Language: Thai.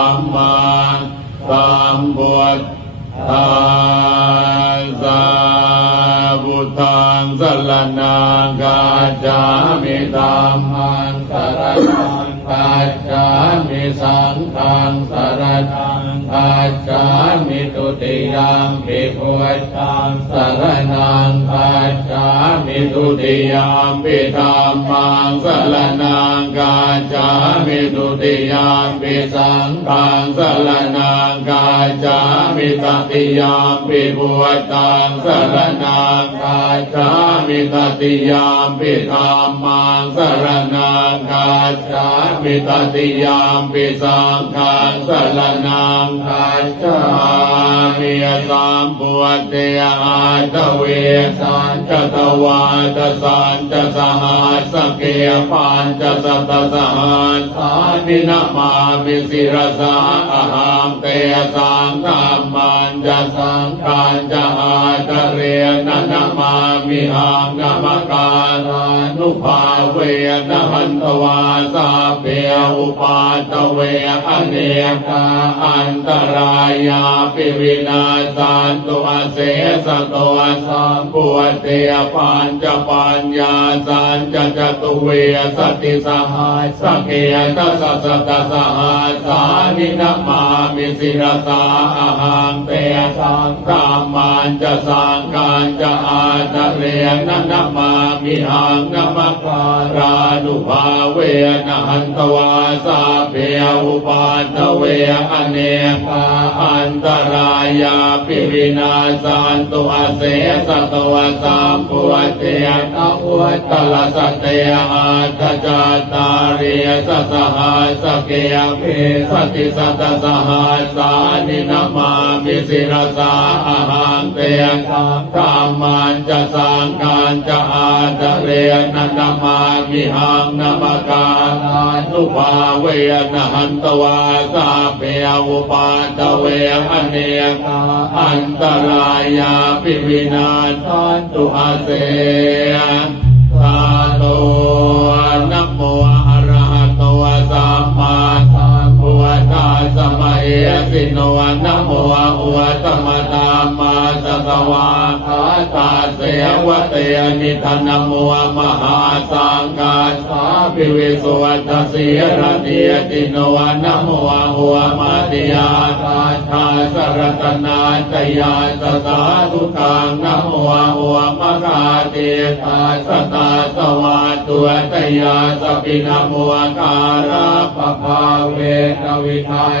ามมาสามบวชทาสาบุตังสลนางกาจามิตามังสรนัง กัจจามิสังฆังสรณังกัจจามิตุติยามปิพุทธังสรณังกัจจามิตุติยามปิธัมมังสรณังกัจจามิตุติยามปิสังฆังสรณังกัจจามิตติยามปิพุทธังสรณังกัจจามิตติยามปิธัมมังสรณังกัจจามิมิตติยามปิสังฆังสรณังกัจจามิสัมพุทธเอาตเวสันจตวาตสันจสหัสสเกปัญจสัตสหัสสานินามามิสิรสาอาหังเตสังธรรมันจะสังฆันจะอาตเรนะนามามิหังนามการานุภาเวนหันตวาสาเปอุปาตเวอเนกาอันตรายาปิวินาสานตุ เสสตัวสัมปวเตยปัญจปัญญาสันจจตุเวสติสหัสสเกตัสสะตสหัสสานินมามิสิรสาอาหังเตสังฆามันจะสังการจะอาตะเรนะนมามิหังนามการานุภาเวนะหันตวาสาเปอุปาทเวอเนกา อันตรายาปิวินาสันตุอาเสสตวะสามปุเตตะอุตตลสเตอาตจาตาริยสสหัสเกยเพสติสัตสหัสานินามามิสิรสาอาหา เตสังธรรมันจะสังการจะอาตะเรนะนามามิหังนามการานุภาเวนหันตวาสาเปอุปาตเวอเนกาอันตรายาปิวินาทันตุอาเสสาธุนะโมอะระหะโตสัมมาสัมพุทธัสสะมะเอสิโนนะโมอุตตมะตมาสะคะ วะคาตาเสวะเตนิทานโมมหาสังฆาสาภิวิสุวัตสีรติยติโนนะโมอะหัวมาติยาตาชาสรตนาจยาสสาธุกังนโมอะหัวมะคาเตตาสตาสวาตัวตยาสปินโมอาการะปภาเวทวิทาย